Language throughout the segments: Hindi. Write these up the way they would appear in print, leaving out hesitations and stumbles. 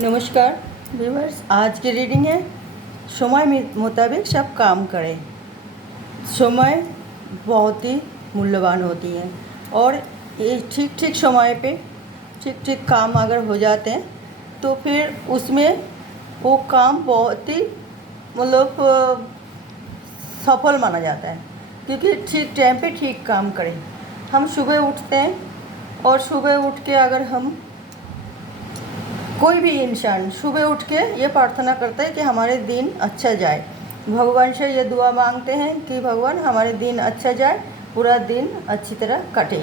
नमस्कार व्यूअर्स, आज की रीडिंग है समय मुताबिक सब काम करें। समय बहुत ही मूल्यवान होती है और ये ठीक ठीक समय पे ठीक ठीक काम अगर हो जाते हैं तो फिर उसमें वो काम बहुत ही सफल माना जाता है, क्योंकि ठीक टाइम पे ठीक काम करें। हम सुबह उठते हैं और सुबह उठ के अगर हम कोई भी इंसान सुबह उठ के ये प्रार्थना करता है कि हमारे दिन अच्छा जाए, भगवान से ये दुआ मांगते हैं कि भगवान हमारे दिन अच्छा जाए, पूरा दिन अच्छी तरह कटे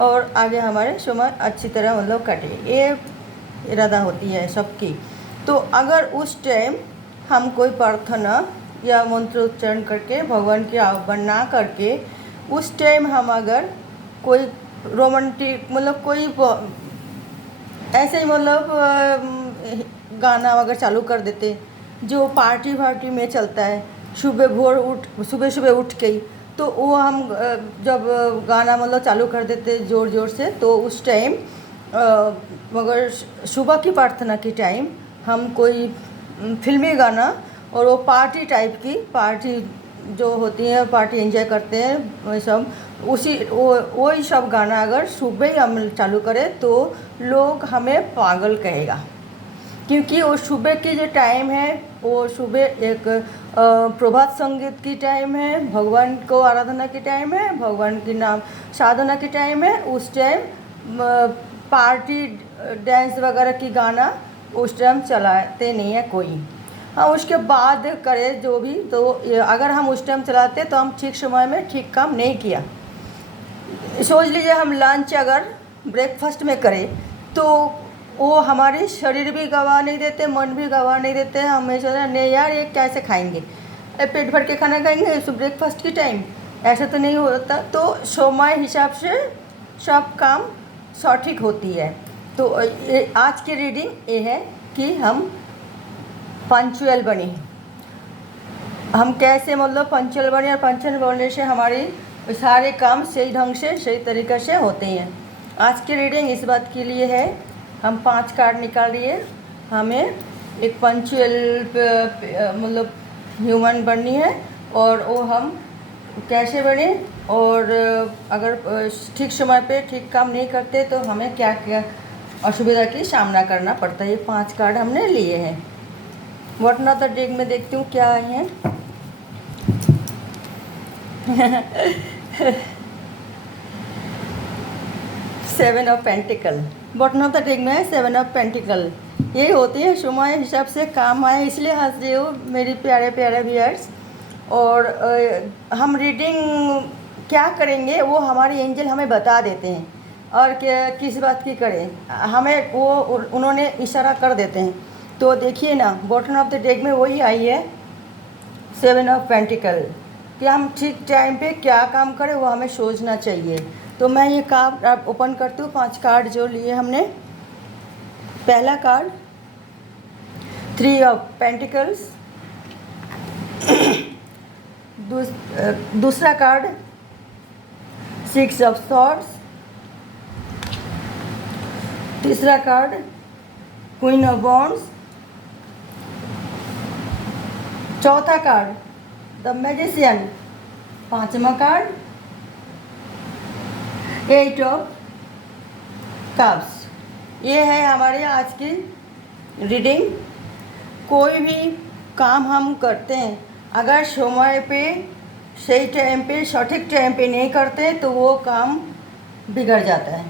और आगे हमारे समय अच्छी तरह कटे, ये इरादा होती है सबकी। तो अगर उस टाइम हम कोई प्रार्थना या मंत्र उच्चारण करके भगवान की आह्वान ना करके उस टाइम हम अगर कोई रोमांटिक कोई ऐसे ही गाना अगर चालू कर देते जो पार्टी वार्टी में चलता है, सुबह सुबह उठ के ही, तो वो हम जब गाना चालू कर देते ज़ोर ज़ोर से, तो उस टाइम मगर सुबह की प्रार्थना की टाइम हम कोई फिल्मी गाना और वो पार्टी टाइप की पार्टी जो होती है, पार्टी एंजॉय करते हैं वो सब, वही सब गाना अगर सुबह ही हम चालू करें तो लोग हमें पागल कहेगा, क्योंकि वो सुबह की जो टाइम है वो सुबह एक प्रभात संगीत की टाइम है, भगवान को आराधना की टाइम है, भगवान की नाम साधना की टाइम है। उस टाइम पार्टी डांस वगैरह की गाना उस टाइम चलाते नहीं है कोई। हाँ, उसके बाद करे जो भी, तो अगर हम उस टाइम चलाते तो हम ठीक समय में ठीक काम नहीं किया। सोच लीजिए हम लंच अगर ब्रेकफास्ट में करें तो वो हमारे शरीर भी गवा नहीं देते, मन भी गवा नहीं देते, हमेशा नहीं यार ये कैसे खाएंगे, पेट भर के खाना खाएंगे ब्रेकफास्ट की टाइम, ऐसा तो नहीं होता। तो समय हिसाब से सब काम सटीक होती है। तो आज की रीडिंग ये है कि हम पंचुअल बने, हम कैसे पंचुअल बने, और पंचुअल बनने से हमारी सारे काम सही ढंग से सही तरीक़े से होते हैं। आज की रीडिंग इस बात के लिए है, हम 5 कार्ड निकाल लिए, हमें एक पंचुअल ह्यूमन बननी है और वो हम कैसे बने, और अगर ठीक समय पे ठीक काम नहीं करते तो हमें क्या क्या असुविधा की सामना करना पड़ता है। ये 5 कार्ड हमने लिए हैं। व्हाट नॉट द डेक में देखती हूँ क्या आई हैं। Seven of pentacle, bottom of the deck में है 7 ऑफ पेंटिकल। ये होती है समय हिसाब से काम आए, इसलिए हंस रही हो मेरी प्यारे प्यारे व्यूअर्स। और हम रीडिंग क्या करेंगे वो हमारे एंजल हमें बता देते हैं, और क्या किस बात की करें हमें वो उन्होंने इशारा कर देते हैं। तो देखिए ना, बॉटम ऑफ द डेक में वही आई है 7 ऑफ पेंटिकल, कि हम ठीक टाइम पे क्या काम करें वो हमें सोचना चाहिए। तो मैं ये कार्ड ओपन करती हूँ, 5 कार्ड जो लिए हमने। पहला कार्ड 3 ऑफ पेंटिकल्स, दूसरा कार्ड 6 ऑफ सॉर्ड्स, तीसरा कार्ड क्वीन ऑफ वॉन्ड्स, चौथा कार्ड द मैजिशियन, पांचवा कार्ड 8 ऑफ कप्स। ये है हमारे आज की रीडिंग। कोई भी काम हम करते हैं अगर समय पे सही टाइम पे सटीक टाइम पे नहीं करते तो वो काम बिगड़ जाता है,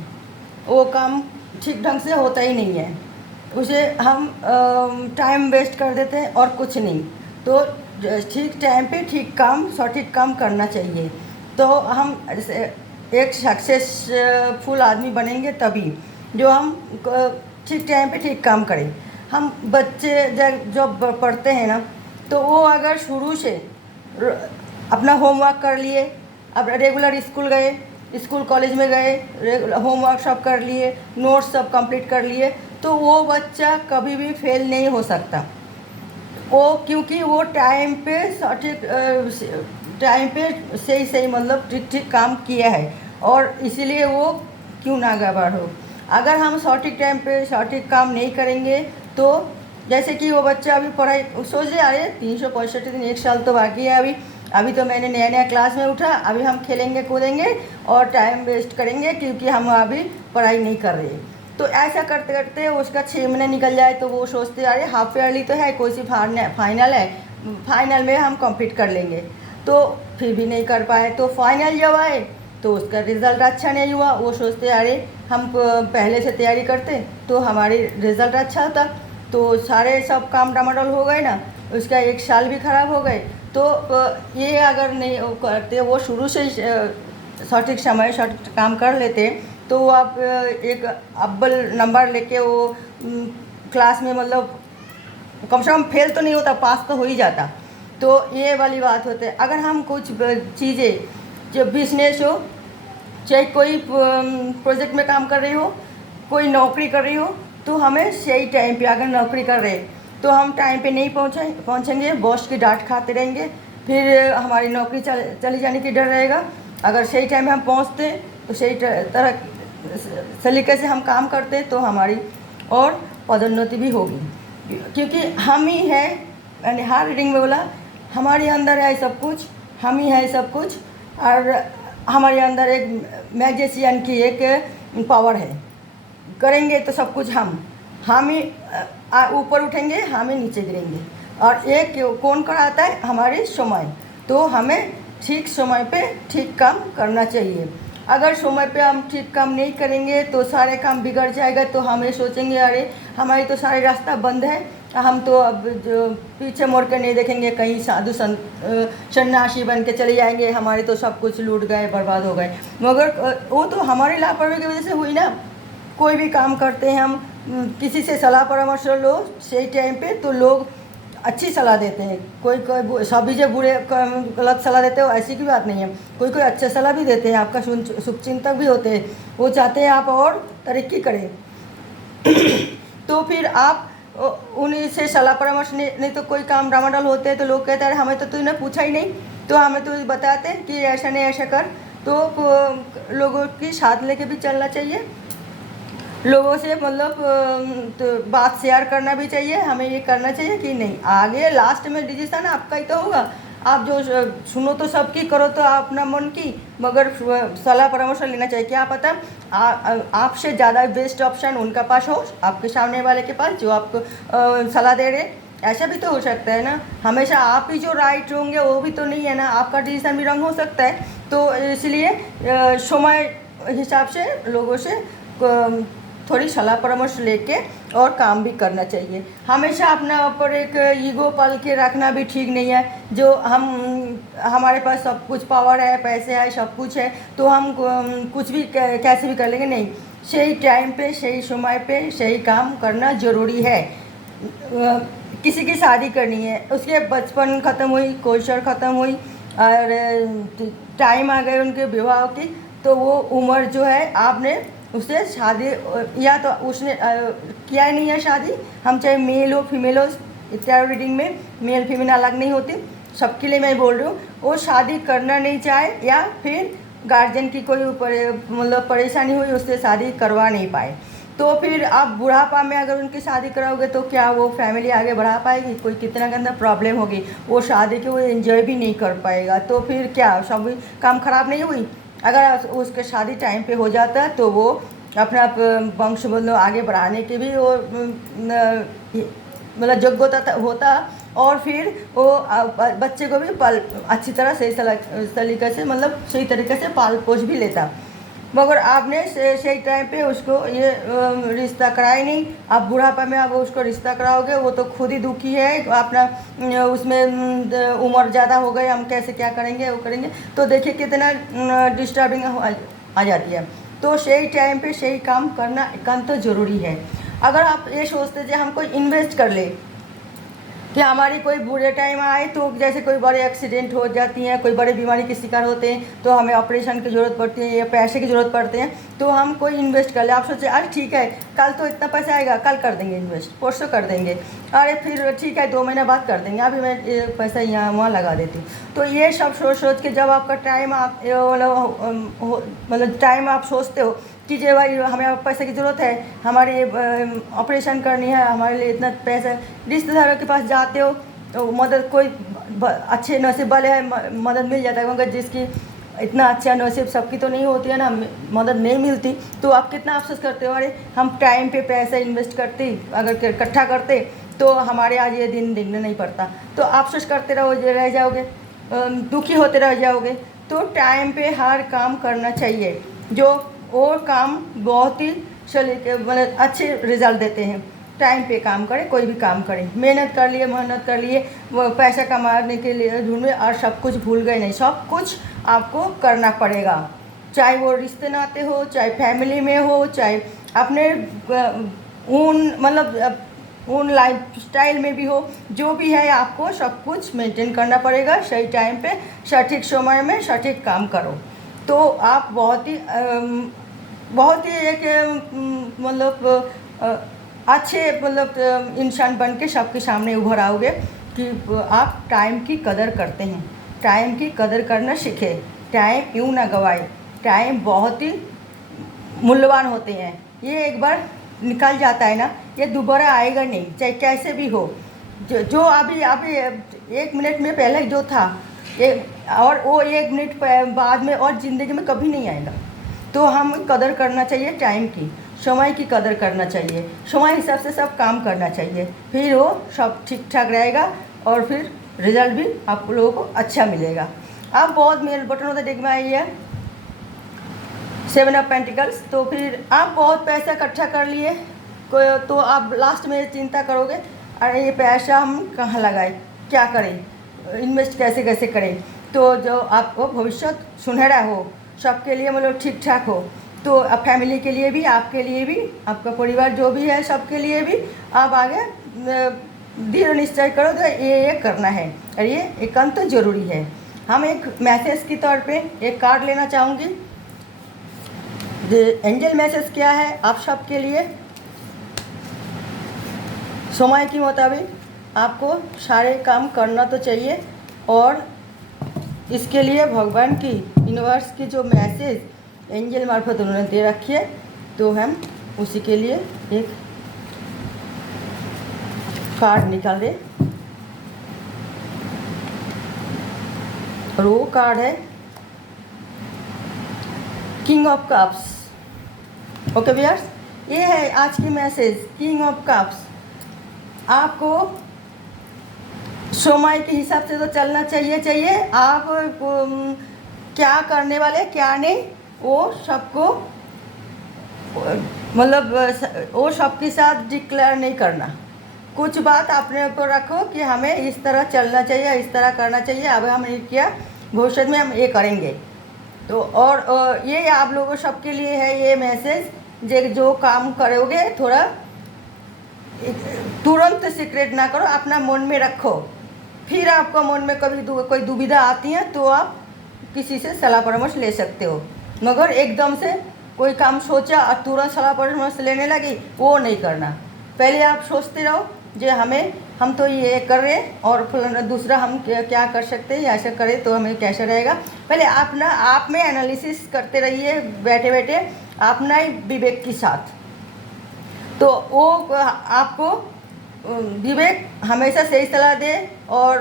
वो काम ठीक ढंग से होता ही नहीं है, उसे हम टाइम वेस्ट कर देते हैं और कुछ नहीं। तो ठीक टाइम पे ठीक काम सटीक काम करना चाहिए, तो हम एक सक्सेसफुल आदमी बनेंगे तभी जो हम ठीक टाइम पे ठीक काम करें। हम बच्चे जब पढ़ते हैं ना, तो वो अगर शुरू से अपना होमवर्क कर लिए, अब रेगुलर स्कूल गए, स्कूल कॉलेज में गए, होमवर्क सब कर लिए, नोट्स सब कंप्लीट कर लिए, तो वो बच्चा कभी भी फेल नहीं हो सकता। वो क्योंकि वो टाइम पे सटीक टाइम पे सही ठीक ठीक काम किया है, और इसीलिए वो क्यों ना गड़बड़ हो। अगर हम सटीक टाइम पे सटीक काम नहीं करेंगे तो जैसे कि वो बच्चा अभी पढ़ाई सोच रहे अरे 365 दिन, 1 साल तो बाकी है अभी, अभी तो मैंने नया नया क्लास में उठा, अभी हम खेलेंगे कूदेंगे और टाइम वेस्ट करेंगे क्योंकि हम अभी पढ़ाई नहीं कर रहे। तो ऐसा करते करते उसका 6 महीने निकल जाए तो वो सोचते अरे हाफ ईयरली तो है, कोई सी फाइनल है, फाइनल में हम कम्पीट कर लेंगे। तो फिर भी नहीं कर पाए। तो फाइनल जब आए तो उसका रिज़ल्ट अच्छा नहीं हुआ। वो सोचते अरे हम पहले से तैयारी करते तो हमारी रिज़ल्ट अच्छा होता। तो सारे सब काम डामाडोल हो गए ना, उसका 1 साल भी ख़राब हो गए। तो ये अगर नहीं वो करते, वो शुरू से ही सटीक समय सटीक काम कर लेते तो वो आप एक अव्वल नंबर लेके वो क्लास में मतलब कम से कम फेल तो नहीं होता, पास तो हो ही जाता। तो ये वाली बात होती है। अगर हम कुछ चीज़ें, जब बिजनेस हो चाहे कोई प्रोजेक्ट में काम कर रही हो, कोई नौकरी कर रही हो, तो हमें सही टाइम पे, अगर नौकरी कर रहे तो हम टाइम पे नहीं पहुँचेंगे, बॉस की डांट खाते रहेंगे, फिर हमारी नौकरी चली जाने की डर रहेगा। अगर सही टाइम पे हम पहुँचते तो सही तरह सलीके से हम काम करते तो हमारी और पदोन्नति भी होगी, क्योंकि हम ही है। यानी हर रीडिंग में बोला हमारे अंदर है सब कुछ, हम ही है सब कुछ, और हमारे अंदर एक मैजिशियन की एक पावर है। करेंगे तो सब कुछ हम ही ऊपर उठेंगे, हम ही नीचे गिरेंगे। और एक कौन कराता है? हमारे समय। तो हमें ठीक समय पे ठीक काम करना चाहिए। अगर समय पे हम ठीक काम नहीं करेंगे तो सारे काम बिगड़ जाएगा। तो हमें सोचेंगे अरे हमारी तो सारे रास्ता बंद है, हम तो अब जो पीछे मुड़ कर नहीं देखेंगे, कहीं साधु सन्यासी बन के चले जाएंगे, हमारे तो सब कुछ लूट गए, बर्बाद हो गए। मगर वो तो हमारी लापरवाही की वजह से हुई ना। कोई भी काम करते हैं हम, किसी से सलाह परामर्श लो सही टाइम पे तो लोग अच्छी सलाह देते हैं। कोई सभी जो बुरे गलत सलाह देते हो ऐसी की बात नहीं है, कोई कोई अच्छे सलाह भी देते हैं, आपका शुभचिंतक भी होते हैं, वो चाहते हैं आप और तरक्की करें। तो फिर आप उन्हीं से सलाह परामर्श नहीं तो कोई काम डामाडोल होते हैं तो लोग कहते हैं हमें तो तूने पूछा ही नहीं, तो हमें तो बताते कि ऐसा नहीं ऐसा कर। तो लोगों की साथ लेके भी चलना चाहिए, लोगों से मतलब तो बात शेयर करना भी चाहिए, हमें ये करना चाहिए कि नहीं। आगे लास्ट में डिसीजन आपका ही तो होगा। आप जो सुनो तो सबकी, करो तो अपना मन की, मगर सलाह परामर्श लेना चाहिए। क्या पता आपसे ज़्यादा बेस्ट ऑप्शन उनका पास हो, आपके सामने वाले के पास जो आपको सलाह दे रहे। ऐसा भी तो हो सकता है ना, हमेशा आप ही जो राइट होंगे वो भी तो नहीं है ना, आपका डिसीजन भी रंग हो सकता है। तो इसलिए समय हिसाब से लोगों से थोड़ी सलाह परामर्श लेके और काम भी करना चाहिए। हमेशा अपना ऊपर एक ईगो पाल के रखना भी ठीक नहीं है। जो हमारे पास सब कुछ पावर है, पैसे है, सब कुछ है, तो हम कुछ भी कैसे भी कर लेंगे, नहीं। सही टाइम पे, सही समय पे सही काम करना ज़रूरी है। किसी की शादी करनी है, उसके बचपन ख़त्म हुई, कोशर ख़त्म हुई और टाइम आ गए उनके विवाह की, तो वो उम्र जो है आपने उससे शादी, या तो उसने किया ही नहीं है शादी। हम चाहे मेल हो फीमेल हो, टैरो रीडिंग में मेल फीमेल अलग नहीं होती, सबके लिए मैं बोल रही हूँ। वो शादी करना नहीं चाहे या फिर गार्जियन की कोई मतलब परेशानी हुई, उससे शादी करवा नहीं पाए, तो फिर आप बुढ़ापा में अगर उनकी शादी कराओगे तो क्या वो फैमिली आगे बढ़ा पाएगी? कोई कितना गंदा प्रॉब्लम होगी, वो शादी के वो एंजॉय भी नहीं कर पाएगा। तो फिर क्या सब काम खराब नहीं हुई? अगर उसके शादी टाइम पे हो जाता है तो वो अपना वंश मतलब आगे बढ़ाने की भी वो मतलब योग्यता होता, और फिर वो बच्चे को भी अच्छी तरह सही तरीके से मतलब सही तरीके से पाल पोष भी लेता। मगर आपने सही टाइम पे उसको ये रिश्ता कराया नहीं। आप बुढ़ापा में आप उसको रिश्ता कराओगे, वो तो खुद ही दुखी है अपना, उसमें उम्र ज़्यादा हो गई, हम कैसे क्या करेंगे, वो करेंगे, तो देखिए कितना डिस्टर्बिंग आ जाती है। तो सही टाइम पे सही काम करना एकांत ज़रूरी है। अगर आप ये सोचते हैं हम कोई इन्वेस्ट कर ले कि हमारी कोई बुरे टाइम आए, तो जैसे कोई बड़े एक्सीडेंट हो जाती हैं, कोई बड़ी बीमारी के शिकार होते हैं, तो हमें ऑपरेशन की ज़रूरत पड़ती है या पैसे की ज़रूरत पड़ते हैं, तो हम कोई इन्वेस्ट कर ले। आप सोचे अरे ठीक है कल तो इतना पैसा आएगा, कल कर देंगे इन्वेस्ट, परसों कर देंगे, अरे फिर ठीक है 2 महीने बाद कर देंगे, अभी मैं पैसा यहाँ वहाँ लगा देती हूँ। तो ये सब सोच के जब आपका टाइम आप मतलब टाइम आप सोचते हो कीजिए भाई, हमें पैसे की ज़रूरत है, हमारे ऑपरेशन करनी है, हमारे लिए इतना पैसा। रिश्तेदारों के पास जाते हो तो मदद कोई अच्छे नसीब वाले है मदद मिल जाता है, क्योंकि जिसकी इतना अच्छा नसीब सबकी तो नहीं होती है ना, मदद नहीं मिलती, तो आप कितना अफसोस करते हो, अरे हम टाइम पे पैसा इन्वेस्ट करते, अगर इकट्ठा करते तो हमारे आज ये दिन देखने नहीं पड़ता। तो अफसोस करते रह जाओगे, दुखी होते रह जाओगे। तो टाइम पे हर काम करना चाहिए, जो वो काम बहुत ही मतलब अच्छे रिजल्ट देते हैं। टाइम पे काम करें, कोई भी काम करें, मेहनत कर लिए वो पैसा कमाने के लिए ढूंढे और सब कुछ भूल गए नहीं, सब कुछ आपको करना पड़ेगा, चाहे वो रिश्ते नाते हो, चाहे फैमिली में हो, चाहे अपने उन लाइफ स्टाइल में भी हो, जो भी है आपको सब कुछ मेंटेन करना पड़ेगा। सही टाइम पे सटीक समय में सटीक काम करो, तो आप बहुत ही एक मतलब अच्छे मतलब इंसान बन के सबके सामने उभर आओगे कि आप टाइम की कदर करते हैं। टाइम की कदर करना सीखें, टाइम यूँ ना गवाए, टाइम बहुत ही मूल्यवान होते हैं। ये एक बार निकल जाता है ना, ये दोबारा आएगा नहीं, चाहे कैसे भी हो। जो अभी 1 मिनट में पहले जो था और वो 1 मिनट बाद में और ज़िंदगी में कभी नहीं आएगा। तो हम कदर करना चाहिए टाइम की, समय की कदर करना चाहिए, समय हिसाब से सब काम करना चाहिए, फिर वो सब ठीक ठाक रहेगा और फिर रिजल्ट भी आप लोगों को अच्छा मिलेगा। अब बहुत मेल बटन होता देख में आई है 7 ऑफ पेंटिकल्स। तो फिर आप बहुत पैसा इकट्ठा कर लिए तो आप लास्ट में चिंता करोगे, अरे ये पैसा हम कहाँ लगाए, क्या करें, इन्वेस्ट कैसे करें। तो जो आपको भविष्य सुनहरा हो, सबके लिए मतलब ठीक ठाक हो, तो फैमिली के लिए भी, आपके लिए भी, आपका परिवार जो भी है सबके लिए भी आप आगे दृढ़ निश्चय करो तो ये करना है और ये एकांत तो ज़रूरी है। हम एक मैसेज के तौर पे एक कार्ड लेना चाहूँगी। एंजल मैसेज क्या है आप सबके लिए, समय के मुताबिक आपको सारे काम करना तो चाहिए, और इसके लिए भगवान की, यूनिवर्स की जो मैसेज एंजल मार्फत उन्होंने दे रखी है, तो हम उसी के लिए एक कार्ड निकाल रहे, और वो कार्ड है king of cups. Okay viewers, ये है आज की मैसेज, किंग ऑफ कप्स। आपको समय के हिसाब से तो चलना चाहिए। आप क्या करने वाले क्या नहीं, वो सबको मतलब वो सबके साथ डिक्लेयर नहीं करना। कुछ बात अपने ऊपर रखो कि हमें इस तरह चलना चाहिए, इस तरह करना चाहिए, अब हम ये किया, भविष्य में हम ये करेंगे। तो और ये आप लोगों सबके लिए है ये मैसेज, जो काम करोगे थोड़ा तुरंत सीक्रेट ना करो, अपना मन में रखो। फिर आपको मन में कभी कोई दुविधा आती है तो आप किसी से सलाह परामर्श ले सकते हो, मगर एकदम से कोई काम सोचा और तुरंत सलाह परामर्श लेने लगी, वो नहीं करना। पहले आप सोचते रहो जो हम तो ये कर रहे हैं और दूसरा हम क्या कर सकते हैं, ऐसा करें तो हमें कैसा रहेगा। पहले आप में एनालिसिस करते रहिए बैठे बैठे अपना ही विवेक के साथ। तो वो आपको विवेक हमेशा सही सलाह दे और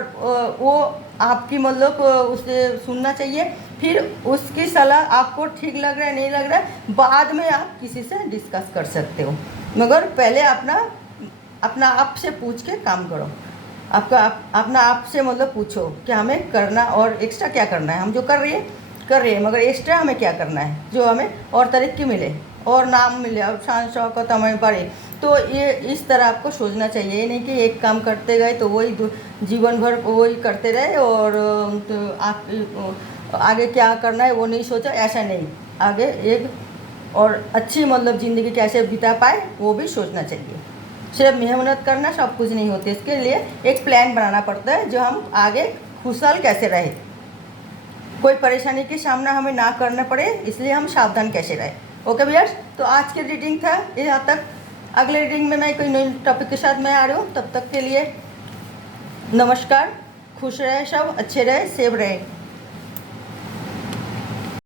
वो आपकी मतलब उसे सुनना चाहिए। फिर उसकी सलाह आपको ठीक लग रहा है नहीं लग रहा है, बाद में आप किसी से डिस्कस कर सकते हो, मगर पहले अपना आप से पूछ के काम करो। अपना आप से मतलब पूछो कि हमें करना और एक्स्ट्रा क्या करना है। हम जो कर रहे हैं मगर एक्स्ट्रा हमें क्या करना है जो हमें और तरक्की मिले और नाम मिले और शान शौकत हमें बढ़े। तो ये इस तरह आपको सोचना चाहिए, ये नहीं कि एक काम करते गए तो वही जीवन भर वही करते रहे और तो आप आगे क्या करना है वो नहीं सोचा, ऐसा नहीं। आगे एक और अच्छी मतलब ज़िंदगी कैसे बिता पाए वो भी सोचना चाहिए। सिर्फ मेहनत करना सब कुछ नहीं होती, इसके लिए एक प्लान बनाना पड़ता है जो हम आगे खुशहाल कैसे रहे, कोई परेशानी का सामना हमें ना करना पड़े, इसलिए हम सावधान कैसे रहे। ओके व्यूअर्स, तो आज की रीडिंग था यहाँ तक। अगले रीडिंग में मैं कोई नई टॉपिक के साथ मैं आ रही हूँ, तब तक के लिए नमस्कार, खुश रहे सब, अच्छे रहे, सेफ रहे।